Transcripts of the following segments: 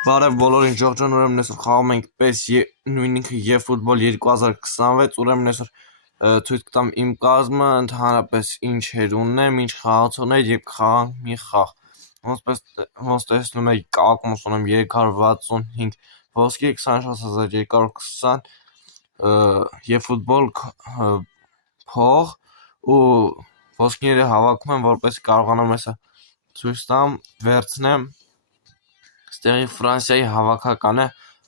Բարև բոլորին, Ջորջան, ուրեմն այսօր խաղում ենք PES նույնինքը եւ ֆուտբոլ 2026, ուրեմն այսօր ցույց կտամ իմ կազմը, ընդհանրապես ինչ էր ունեմ, ինչ խաղացողներ եւ կխաղանք մի խաղ։ Ոնց տեսնում եք, կակումս ունեմ 365 ոսկի, 24220 եւ ֆուտբոլ փող ու ոսկիները հավաքում եմ, որպես կարողանամ այսա ցույց տամ, վերցնեմ Ստեղի Ֆրանսիայի հավաքականը,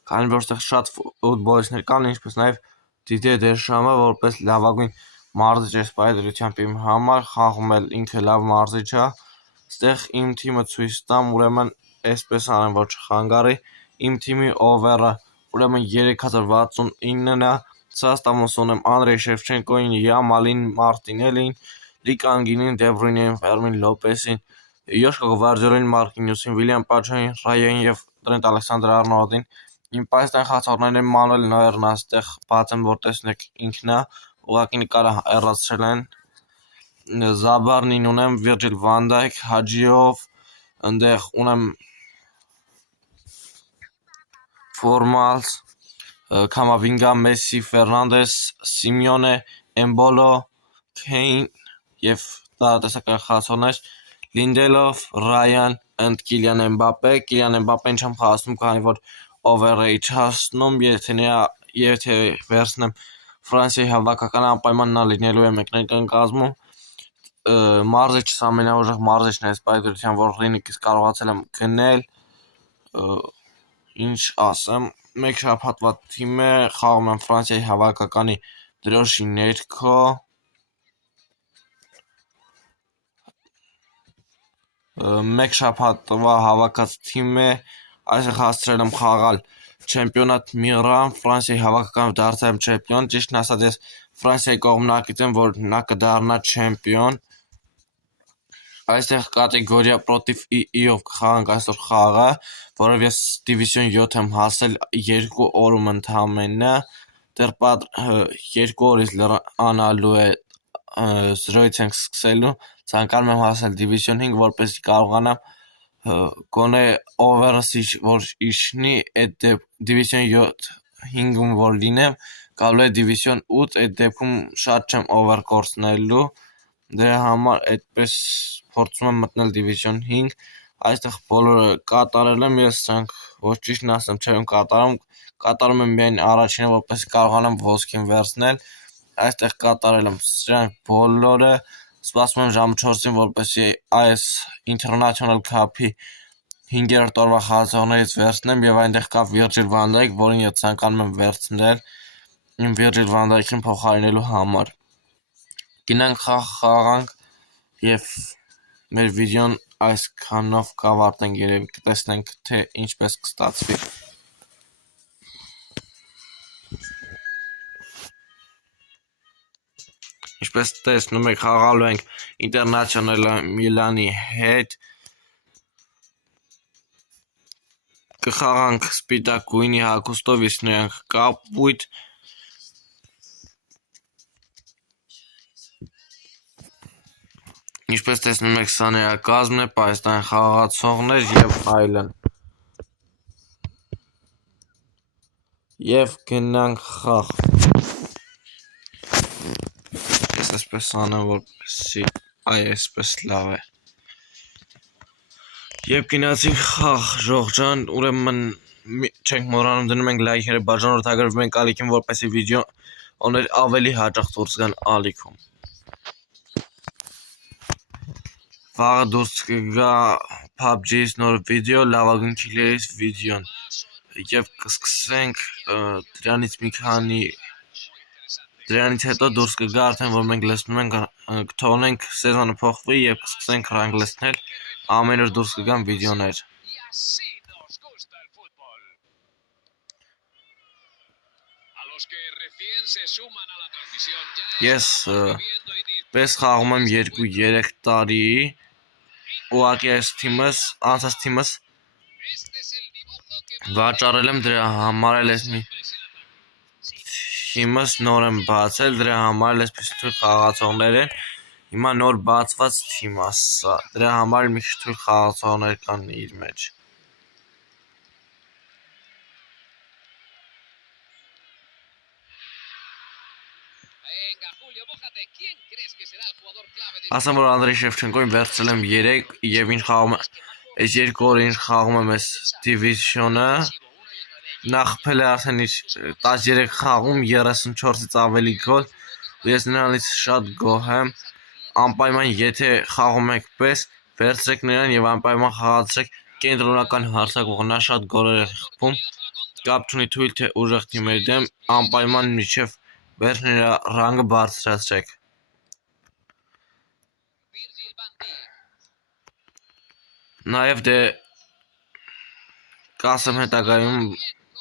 քանի որ ստեղ շատ ֆուտբոլիստներ կան, ինչպես նաև Դիդիե Դեշամը, որպես լավագույն մարզիչ է սպայդրությամբ իմ համար, խաղում էլ ինքը լավ մարզիչ է։ Ստեղ իմ թիմը ցույց տամ, ուրեմն այսպես անեմ, որ չխանգարի։ Իմ թիմի օվերը ուրեմն 3069-ն է, սաստամոս ունեմ Անդրեյ Շևչենկոին, Յամալին, Մարտինելին, Լիկանգինին, Դեբրույնին, Ֆերմին Լոպեսին, Յոշկո Գվարդիոլին, Մարկինյոսին, Վիլիամ Պաչոին, Ռայային եւ Տրենտ Ալեքսանդր Արնոլդին։ Իմ պայստան խաղացողներն են Մանուել Նոյերն այստեղ բացեմ, որ տեսնեք ինքն է, ուղղակի նկարը հեռացրել են։ Զաբարնին ունեմ, Վիրջիլ Վան Դայք, Հաջիով, ընդեղ ունեմ Ֆորմալս, Կամավինգա, Մեսսի, Ֆերնանդես, Սիմեոնե, Էմբոլո, Քեյն եւ տարատեսական խաղացողներ Լինդելով, Ռայան, ընդ Կիլիան Էմբապեն չեմ խաղացնում, քանի որ over-ը իջացնում, եթե վերցնեմ Ֆրանսիայի հավաքականը անպայման նա լինելու է մեկնական կազմում։ Մարզիչս ամենաուժեղ մարզիչն է սպայդրության, որ ռինիկից կարողացել եմ գնել, ինչ ասեմ, մեկ շաբաթվա թիմ է, խաղում եմ Ֆրանսիայի հավաքականի դրոշի ներքո, մեկ շաբաթվա հավաքած թիմ է, այսօր հասցրել եմ խաղալ չեմպիոնատ Միրան, Ֆրանսիայի հավաքականով դարձել եմ չեմպիոն, ճիշտն ասած ես Ֆրանսիայի կողմնակից եմ, որ նա կդառնա չեմպիոն։ Այստեղ կատեգորիա պրոտիվ ով կխաղանք այսօր խաղը, որով ես դիվիզիոն 7 եմ հասել 2 օրում ընդամենը, դեռ 2 օրից լրանալու է 0-ից ենք սկսելու, ցանկանում եմ հասնել դիվիզիոն 5, որպես կարողանամ գոնե over-ս որ իջնի, այդ դիվիզիոն 5-ում որ լինեմ, գալու է դիվիզիոն 8, այդ դեպքում շատ չեմ over կորցնելու, դրա համար այդպես փորձում եմ մտնել դիվիզիոն 5, այստեղ բոլորը կատարել եմ, ես ոչ ճիշտն ասեմ, չեմ կատարում եմ միայն առաջինը, որպես կարողանամ ոսկին վերցնել, այստեղ կատարել եմ սրանք բոլորը, սպասում եմ ժամը 4-ին, որպեսզի այս International Cup-ի 5-րդ օրվա խաղացողներից վերցնեմ եւ այնտեղ կա Վիրջիլ Վան Դայք, որին ես ցանկանում եմ վերցնել իմ Վիրջիլ Վան Դայքին փոխարինելու համար։ Գնանք խաղանք եւ մեր վիդեոն այսքանով կավարտենք, երևի կտեսնենք թե ինչպես կստացվի։ Ինչպես տեսնում եք, խաղալու ենք Ինտերնացիոնալ Միլանի հետ, կխաղանք սպիտակ գույնի հագուստով, իսկ նրանք կապույտ, ինչպես տեսնում եք, սա նրա կազմն է, պայստան խաղացողներ եւ այլն։ Եվ գնանք խաղ։ Այսպես անեմ, որպեսզի այսպես լավ է։ Եվ գնացինք խաղ, Ջորջան, ուրեմն չենք մոռանում, դնում ենք լայքերը, բաժանորդագրվում ենք ալիքին, որպեսզի վիդեոներ ավելի հաճախ դուրս գան ալիքում։ Վաղը դուրս կգա PUBG-ից նոր վիդեո, լավագույն քիլերից վիդեոն, եւ կսկսենք դրանից հետո դուրս կգա արդեն, որ մենք լցնում ենք, կթողնենք սեզոնը փոխվի եւ կսկսենք ռանգ լցնել, ամեն օր դուրս կգան վիդեոներ։ Ես պես խաղում եմ 2-3 տարի, ուղղակի այս թիմս, անցած թիմս վաճառել եմ, դրա համար էլ ես մի թիմս նոր եմ բացել, դրա համար էլ այսպես թույլ խաղացողներ են, հիմա նոր բացված թիմ ասա, դրա համար մի քիչ թույլ խաղացողներ կան իր մեջ։ Ասեմ, որ Անդրեյ Շևչենկոին վերցրել եմ 3 եւ ինչ խաղում է այս 2 օրը ինչ խաղում եմ այս դիվիզիոնը նա խփել է արդեն իր 13 խաղում 34-ից ավելի գոլ ես նրանից շատ գոհ եմ անպայման եթե խաղում եք պես վերցրեք նրան եւ անպայման խաղացրեք կենտրոնական հարձակվող նա շատ գոլեր է խփում կապ չունի թույլ թե ուժեղ թիմերի դեմ անպայման մինչեւ վերջին ռանգը բարձրացրեք Նաև դե կասեմ հետագայում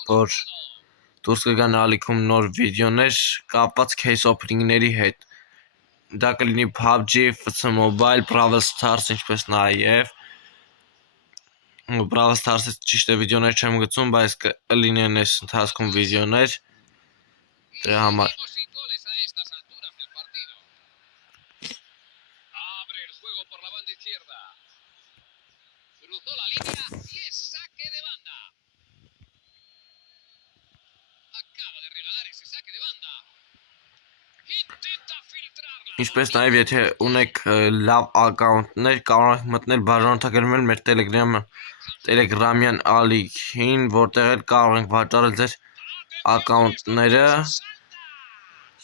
որ դուրս կգան ալիքում նոր վիդեոներ կապված case opening-ների հետ դա կլինի PUBG, FC Mobile, Brawl Stars ինչպես նաև Brawl Stars-ից ճիշտ է վիդեոներ չեմ գցում, բայց կլինեն այս ընթացքում վիդեոներ դրա համար Ինչպես նաև եթե ունեք լավ ակաունտներ կարող եք մտնել բաժանորդագրվել մեր Telegram-յան ալիքին, որտեղ էլ կարող ենք վաճառել ձեր ակաունտները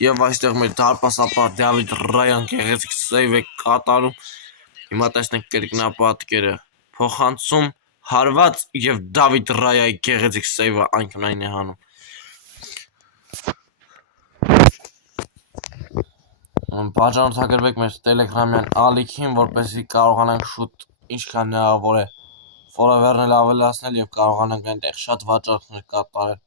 եւ այստեղ մեր դարպասապահ Դավիթ Ռայան գեղեցիկ սեյվ է կատարում հիմա տեսնենք կրկնապատկերը փոխանցում հարված եւ Դավիթ Ռայայի գեղեցիկ սեյվը այնքանայն է հանում Բաժանորդագրվեք մեր Telegram-յան ալիքին, որպեսզի կարողանանք շուտ ինչքան հնարավոր է ֆոլովերներ ավելացնել եւ կարողանանք այնտեղ շատ վաճառքներ կատարել։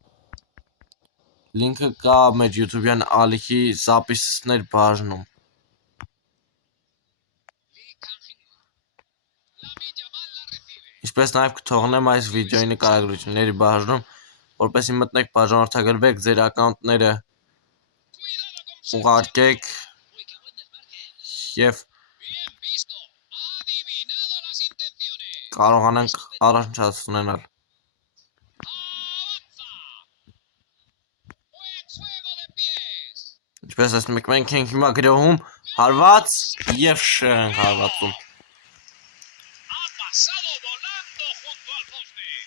Լինքը կա մեր YouTube-յան ալիքի զապիսներ բաժնում։ Ինչպես նաեւ կթողնեմ այս վիդեոյի նկարագրությունների բաժնում, որպեսզի մտնեք բաժանորդագրվեք ձեր ակաունտները ուղարկեք Եվ կարողանանք առաջընթաց ունենալ։ Ինչպես ասում եք, մենք ենք հիմա գրոհում հարված եւ շեղ ենք հարվածում։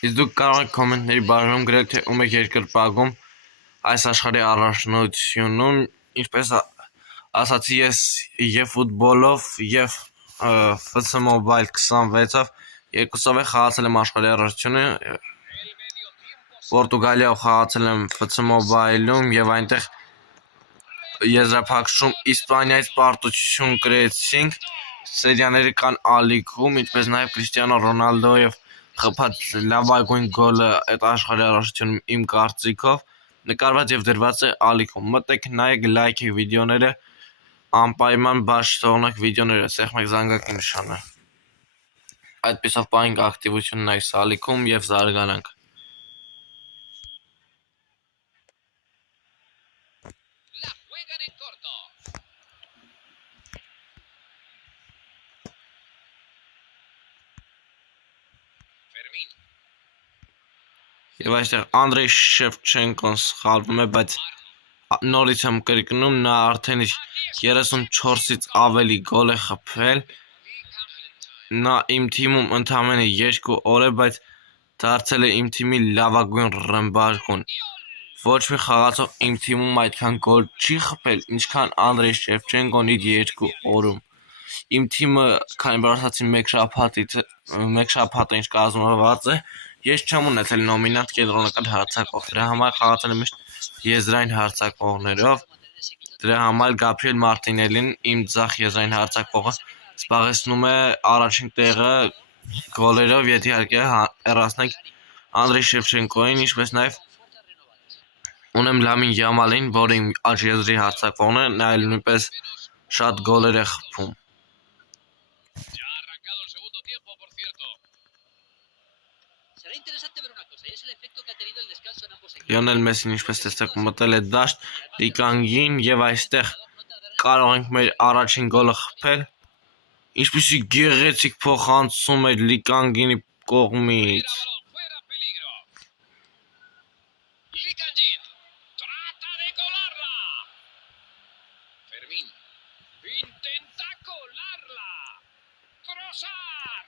Իսկ դուք կարող եք կոմենտների բաժնում գրել, թե ում եք երկրպագում այս աշխարհի առաջնությունում, ինչպես ասացի ես եւ ֆուտբոլով եւ FC Mobile 26-ով երկուսով է խաղացել եմ աշխարհի առաջնությունը Պորտուգալիայով խաղացել եմ FC Mobile-ում եւ այնտեղ եզրափակում Իսպանիայից պարտություն կրեցինք սերիաների կան ալիքում ինչպես նաեւ Քրիստիանո Ռոնալդոյով խփած լավագույն գոլը այդ աշխարհի առաջնությունում իմ կարծիքով նկարված եւ դրված է ալիքում մտեք նայեք լայքեք վիդեոները անպայման բաց թողնեք վիդեոները, սեղմեք զանգակի նշանը։ Այդպիսով պահենք ակտիվությունն այս ալիքում եւ զարգանանք։ Եվ այստեղ Անդրեյ Շևչենկոն սխալվում է, բայց նորից եմ կրկնում, նա արդեն 34-ից ավելի գոլ է խփել։ Նա իմ թիմում ընդամենը 2 օր է, բայց դարձել է իմ թիմի լավագույն ռմբարկուն։ Ոչ մի խաղացող իմ թիմում այդքան գոլ չի խփել, ինչքան Անդրեյ Շևչենկոն իր 2 օրում։ Իմ թիմը, քանի որ ասացի մեկ շաբաթ ինչ կազմված է, ես չեմ ունեցել նոմինանտ կենտրոնական հարձակվող, դրա համար խաղացել եմ միշտ եզրային հարձակվողներով, դրա համար Գաբրիել Մարտինելին իմ ձախ եզրային հարձակվողը զբաղեցնում է առաջին տեղը գոլերով, եթե իհարկե հեռացնենք Անդրեյ Շևչենկոին, ինչպես նաև ունեմ Լամին Յամալին, որը իմ աջ եզրի հարձակվողն է, նա էլ նույնպես շատ գոլեր է խփում։ Լիոնել Մեսին ինչպես տեսեք մտել է դաշտ Լիկանգին եւ այստեղ կարող ենք մեր առաջին գոլը խփել ինչպեսի գեղեցիկ փոխանցում է Լիկանգինի կողմից Intenta colarla. Trossard.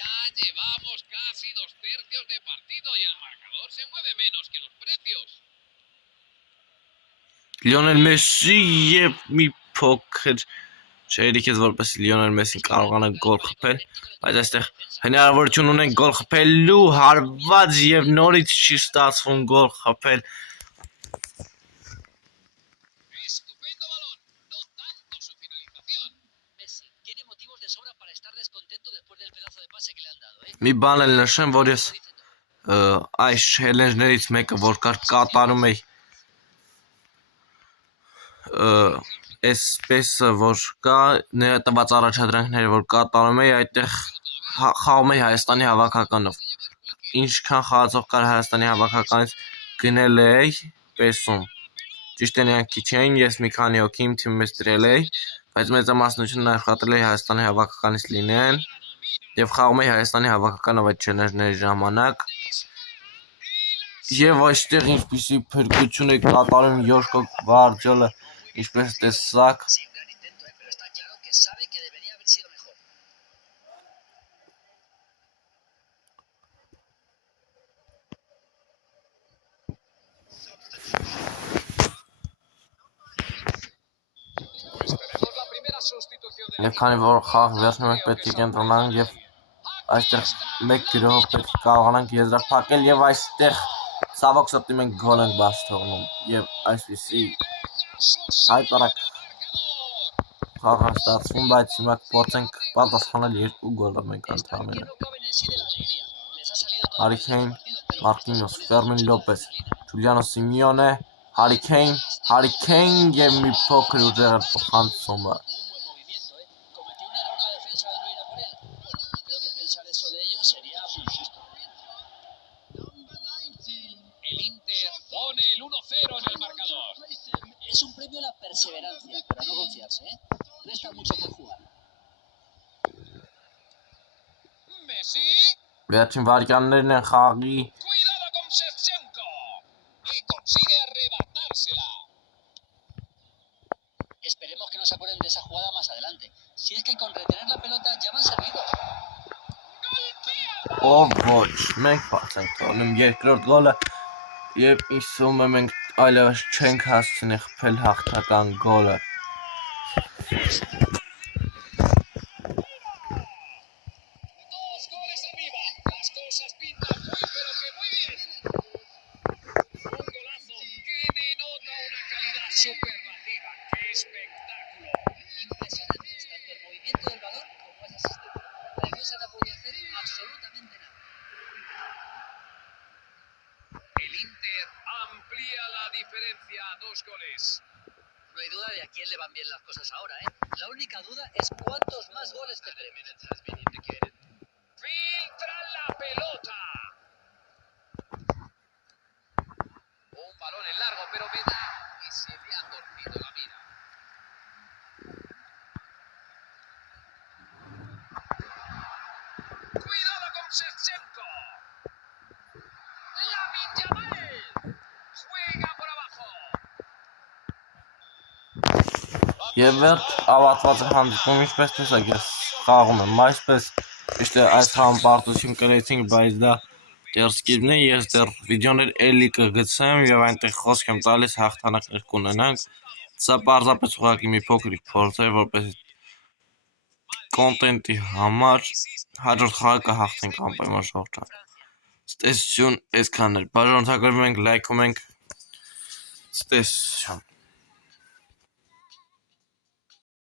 Ya llevamos casi 2/3 de partido y el marcador se mueve menos que los precios. Լիոնել Մեսսի եւ մի փոքր չերիք է որպես Լիոնել Մեսին կարողանա գոլ խփել, բայց այստեղ հնարավորություն ունեն գոլ խփելու հարված եւ նորից չի ստացվում գոլ խփել Estupendo balón. No tanto su finalización. Messi tiene motivos de sobra para estar descontento después del pedazo de pase que le han dado, մի բան էլ նշեմ, որ ես այս չելենջներից մեկը որ կատարում էի այսպես որ կա ներտված առաջադրանքները որ կատարում էի այդտեղ խաղում էի Հայաստանի հավաքականով ինչքան խաղացող կար Հայաստանի հավաքականից գնել էի պեսում ճիշտ է նրանք քիչ էին ես մի քանի հոգի իմ թիմից դրել էի բայց մեծամասնությունն աշխատել էի Հայաստանի հավաքականից լինեն եւ խաղում էի Հայաստանի հավաքականով այդ չելենջների ժամանակ եւ այստեղ ինչպիսի փրկություն է կատարում Յոշկո Գվարդիոլը ինչպես տեսակ Sí, un gran intento, pero está claro que sabe que debería haber sido mejor. Esperemos la primera sustitución del Եվ քանի որ խաղ վերջնում ենք պետք է կենտրոնանանք եւ այստեղ մեկ գրոհով պետք է կարողանանք եզրափակել եւ այստեղ ցավոք սրտի մենք գոլ ենք բաց թողնում եւ այսպեսի հայտարարք խաղը ստացվում բայց հիմա փորձենք պատասխանել երկու գոլը մենք ընդհանրապես No caben en sí de la alegría. Les ha salido todo Harry bien Kane, el partido, pero Marquinhos, Fermin Lopez, Giuliano Simeone, Harry Kane եւ մի փոքր ուժեղը փոխանցումը un buen movimiento, Cometió un error la defensa de no ir a por él. Bueno, creo que pensar eso de ellos sería muy injusto. El Inter pone el 1-0 en el marcador. Es un premio a la perseverancia, pero no confiarse, Resta mucho por jugar. Messi. վերջին վարքյաններն են խաղի Cuidado con Shevchenko. Y consigue arrebatársela. Esperemos que no se acuerden de esa jugada más adelante. Si es que con retener la pelota ya van servidos. ով ոչ մենք բաց ենք թողնում երկրորդ գոլը եւ իսում մենք այլևս չենք հասցնի խփել հաղթական գոլը Dos goles arriba. Las cosas pintan muy pero que muy bien. Un golazo que denota una calidad superlativa. ¡Qué espectáculo! Impresionante, tanto el movimiento del balón como esa asistencia. La defensa no podía hacer absolutamente nada. El Inter amplía la diferencia a 2 goles. No hay duda de a quién le van bien las cosas ahora, La única duda es cuántos más goles tendremos. Filtra la pelota. Un balón en largo, pero me da que se le ha torcido la mira. Cuidado con Shevchenko. Lamine Yamal. Juega por abajo. եւ վերջ ավարտված է հանդիպումը ինչպես տեսակ ես խաղում եմ այսպես ճիշտ է այս խաղում պարտություն կրեցինք բայց դա դեռ սկիզբն է ես դեռ վիդեոներ էլի կգցեմ եւ այնտեղ խոսք եմ տալիս հաղթանակներ կունենանք սա պարզապես ուղղակի մի փոքրիկ փորձ է որպես կոնտենտի համար հաջորդ խաղը կհաղթենք անպայման շողջան Ստեսություն այսքանն էր բաժանորդագրվում ենք լայքում ենք Ստեսություն